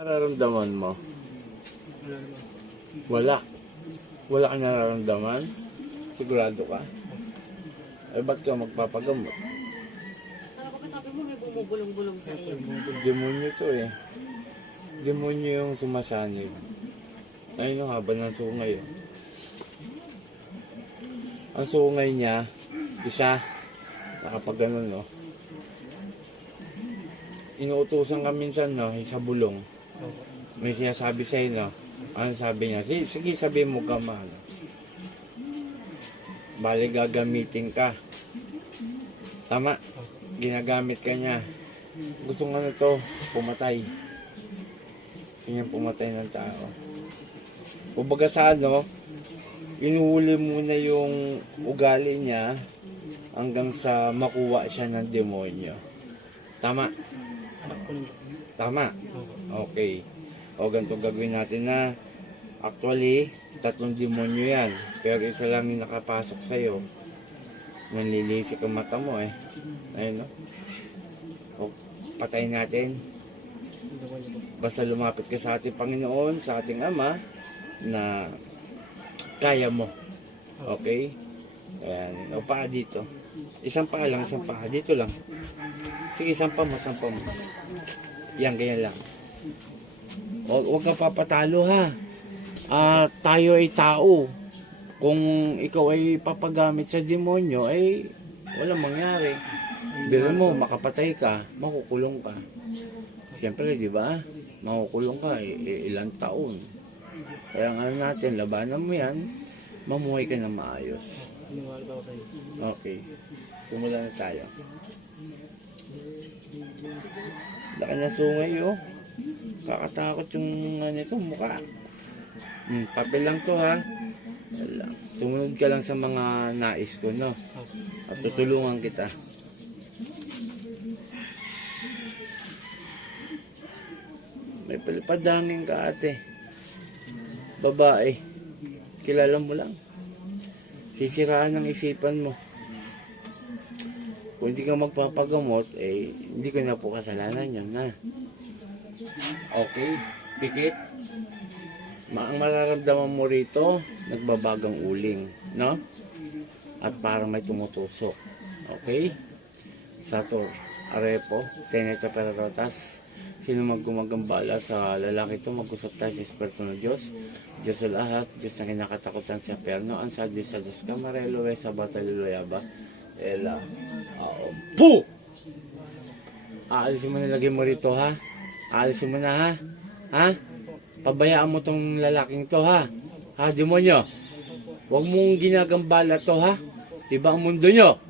Nararamdaman mo? Wala. Wala kang nararamdaman? Sigurado ka? Eh, ba't ka magpapagamot? Ano ko ba sabi mo may bumubulong-bulong sa iyo? Demonyo to eh. Demonyo yung sumasanib. Ayun ang haba ng sungay. Oh. Ang sungay niya, isa, nakapag ganun, no? Inuutusan ka minsan, no? Sa bulong. May sinasabi sa'yo, no? Ano sabi niya? Sige, sabi mo ka, ano? Bali, gagamitin ka. Tama. Ginagamit ka niya. Gusto nga na to, pumatay. Gusto niya pumatay ng tao. Kumbaga sa ano, inuhuli muna yung ugali niya hanggang sa makuha siya ng demonyo. Tama? Tama? Okay. O ganito gagawin natin na actually, 3 demonyo yan. Pero isa lang yung nakapasok sa'yo. Nanlilisik ang mata mo eh. Ayun no? O, patayin natin. Basta lumapit ka sa ating Panginoon, sa ating Ama, na kaya mo. Okay? Ayan. O paa dito. Isang paa lang, isang paa. Dito lang. Sige, isang paa mo, isang paa mo. Yan, ganyan lang. Huwag kang papatalo ha. Tayo ay tao. Kung ikaw ay papagamit sa demonyo, ay walang mangyari. Biro mo, makapatay ka, makukulong ka. Siyempre, di ba? Makukulong ka, ilang taon. Kaya nga natin, labanan mo yan, mamuhay ka na maayos. Okay. Simula na tayo. Laki na sungay, oh. Kakatakot yung nito, mukha. Papel lang to, ha. Sumunod ka lang sa mga nais ko, no? At tutulungan kita. May palipadangin ka, ate. Babae. Kilala mo lang. Sisiraan ang isipan mo. Kung hindi ka magpapagamot, eh, hindi ko na po kasalanan yan, na. Okay? Pikit? Ang mararamdaman mo rito, nagbabagang uling, no? At parang may tumutusok. Okay? Sator, Arepo, Teneta Perotas. Sino magumagambala sa lalaki ito, mag-usap tayo sa Espiritu ng Diyos. Diyos sa lahat, Diyos na kinakatakutan sa perno. Ang sa Diyos Kamarelo, sa Bataliloyaba. Ela, po! Aalisin mo nilagay mo rito, ha? Aalisin mo na, ha? Ha? Pabayaan mo tong lalaking to, ha? Ha, demonyo? Huwag mong ginagambala to, ha? Iba ang mundo nyo.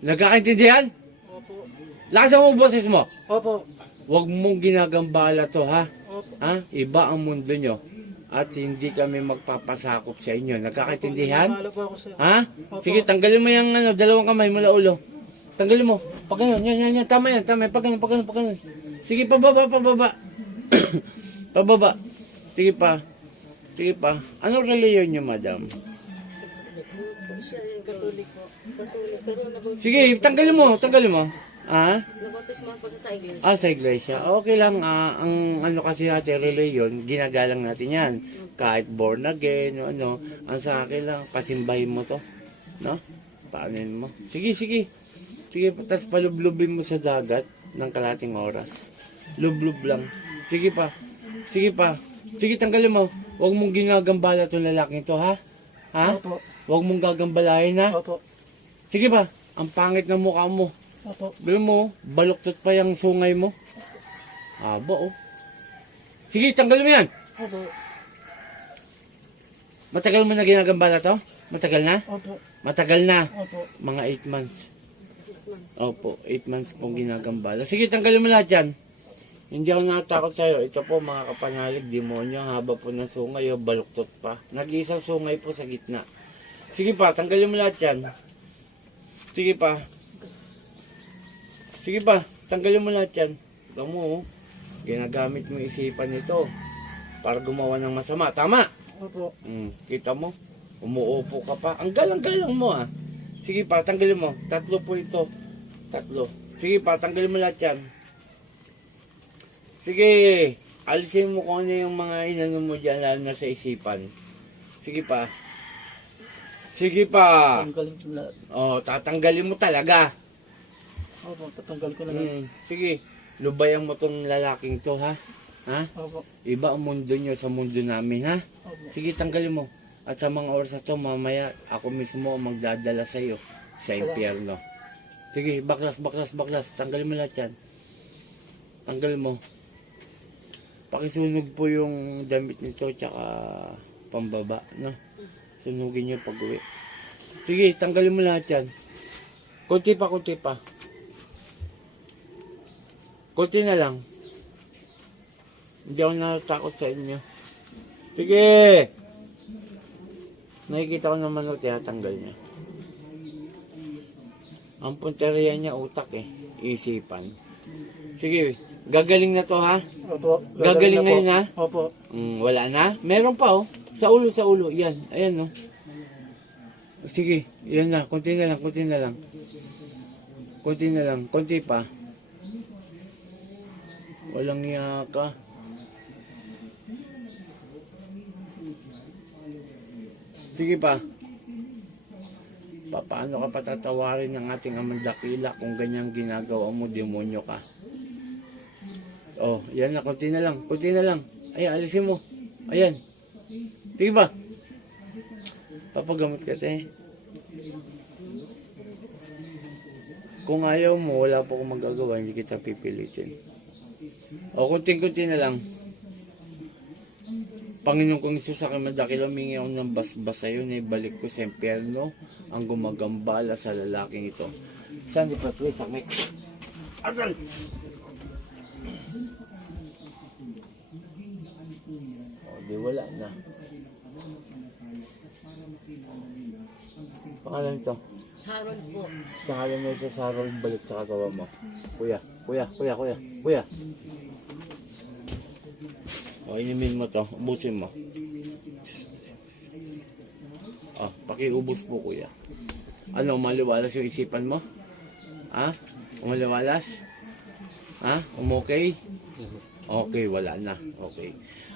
Nagkakaintindihan? Opo. Lakasan mo boses mo. Opo. Huwag mong ginagambala to, ha? Opo. Ha? Iba ang mundo nyo. At hindi kami magpapasakop sa inyo. Nagkakaintindihan? Nagkakala po ako sa... Ha? Opo. Sige, tanggalin mo yung dalawang kamay mula ulo. Tanggalin mo. Pag ganun, yan. Tama yan. Pag ganun. Sige, pababa. Pababa. Sige pa. Anong reliyon nyo, madam? Siya ay Katolik po. Katolik. Pero Sige, tanggalin mo. Ha? nabautismo po sa iglesia. Sa iglesia. Okay lang. Ang ano kasi natin, reliyon, ginagalang natin yan. Kahit born again, ano. Ang sa akin lang, pasimbahin mo to. No? Paanin mo. Sige, tapos palublubin mo sa dagat ng kalating oras. Lublub lang. Sige pa. Sige, tanggalin mo. Huwag mong ginagambala itong lalaking to, ha? Ha? Opo. Huwag mong gagambalahin, ha? Opo. Sige pa. Ang pangit ng mukha mo. Opo. Bilang mo, baluktot pa yung sungay mo. Aba, oh. Sige, tanggalin mo yan. Opo. Matagal mo na ginagambala to? Matagal na? Opo. Matagal na. Opo. Mga 8 months. Opo, 8 months kong ginagambala. Sige, tanggalin mo lahat yan. Hindi ako natatakot sa'yo. Ito po mga kapanalig, demonyo, haba po ng sungay, baluktot pa. Nag-iisang sungay po sa gitna. Sige pa, tanggalin mo lahat yan. Sige pa, tanggalin mo lahat yan. Ito mo, ginagamit mo isipan nito para gumawa ng masama. Tama? Opo. Kita mo? Umuupo ka pa. Ang galang-galang mo, ha. Sige pa, tanggalin mo. 3 po ito. 3. Sige pa, tanggalin mo lahat yan. Sige. Alisin mo kung ano yung mga inano mo dyan, lalo na sa isipan. Sige pa. Sige pa. Tanggalin ko lahat. Oh, tatanggalin mo talaga. Opo, tatanggal ko na lang. Sige, lubayan mo tong lalaking to, ha? Ha? Opo. Iba ang mundo nyo sa mundo namin, ha? Opo. Sige, tanggalin mo. At sa mga oras na to, mamaya, ako mismo ang magdadala sa iyo sa impyerno. Sige, baklas. Tanggalin mo lahat yan. Tanggalin mo. Pakisunog po yung damit nito, tsaka pambaba, no? Sunugin nyo pag uwi. Sige, tanggalin mo lahat yan. Kunti pa. Kunti na lang. Hindi ako natatakot sa inyo. Sige! Nakikita ko naman o tinatanggal niya. Ang punteriya niya utak isipan. Sige, gagaling na to ha? Opo. Gagaling na ngayon po. ha? Opo. Wala na? Meron pa Sa ulo. Yan, ayan no. Sige, yan na. Kunti na lang. Kunti pa. Walang yaka. Sige pa. Paano ka patatawarin ng ating amang dakila kung ganyang ginagawa mo, demonyo ka? Oh, yan na, kunti na lang. Ayan, alisin mo. Ayan. Sige ba? Papagamot ka, te. Kung ayaw mo, wala po akong magagawa, hindi kita pipilitin. O, kunting-kunti na lang. Panginoon kong Isus, sa aking madakil, humingi ako ng basbas sa'yo na ibalik ko sa impyerno ang gumagambala sa lalaking ito. Saan di Patrice, sakit? Agal! O, di wala na. Pangalan ito? Harold po. Sa ngalan mo sa Harold, balik sa kagawa mo. Kuya. O, inumin mo to. Ubusin mo. O, pakiubos po, kuya. Ano, maliwalas yung isipan mo? Ha? Umaliwalas? Ha? Okay? Okay, wala na. Okay.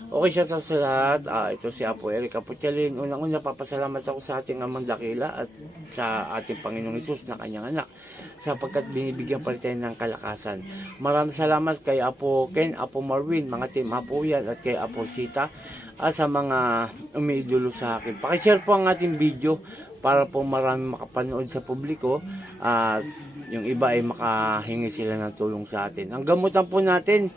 Okay siya sa lahat. Ito si Apo Eric Aputchalin. Unang-una, papasalamat ako sa ating amang dakila at sa ating Panginoong Isus na kanyang anak, sapagkat binibigyan pa rin tayo ng kalakasan. Maraming salamat kay Apo Ken, Apo Marvin, mga team Apo yan, at kay Apo Sita, at sa mga umiidolo sa akin. Pakishare po ang ating video para po marami makapanood sa publiko, at yung iba ay makahingi sila ng tulong sa atin. Ang gamutan po natin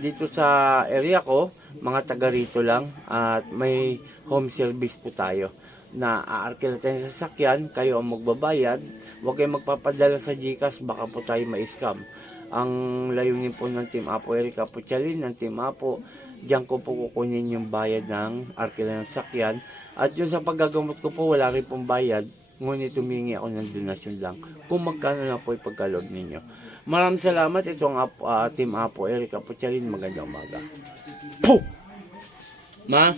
dito sa area ko, mga taga rito lang, at may home service po tayo na aarkila tayo sa sasakyan, kayo ang magbabayad. Huwag kayong magpapadala sa GCash, baka po tayo ma-scam. Ang layunin po ng Team Apo Eric Aputchalin, ng Team Apo, diyan ko po kukunin yung bayad ng arkila ng sasakyan. At yung sa paggagamot ko po, wala rin pong bayad, ngunit humingi ako ng donasyon lang. Kung magkano na po ipagkalog ninyo. Maraming salamat. Ito ang Team Apo Eric Aputchalin. Magandang umaga. Puh! Ma,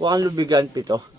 kung ang lubigan pito.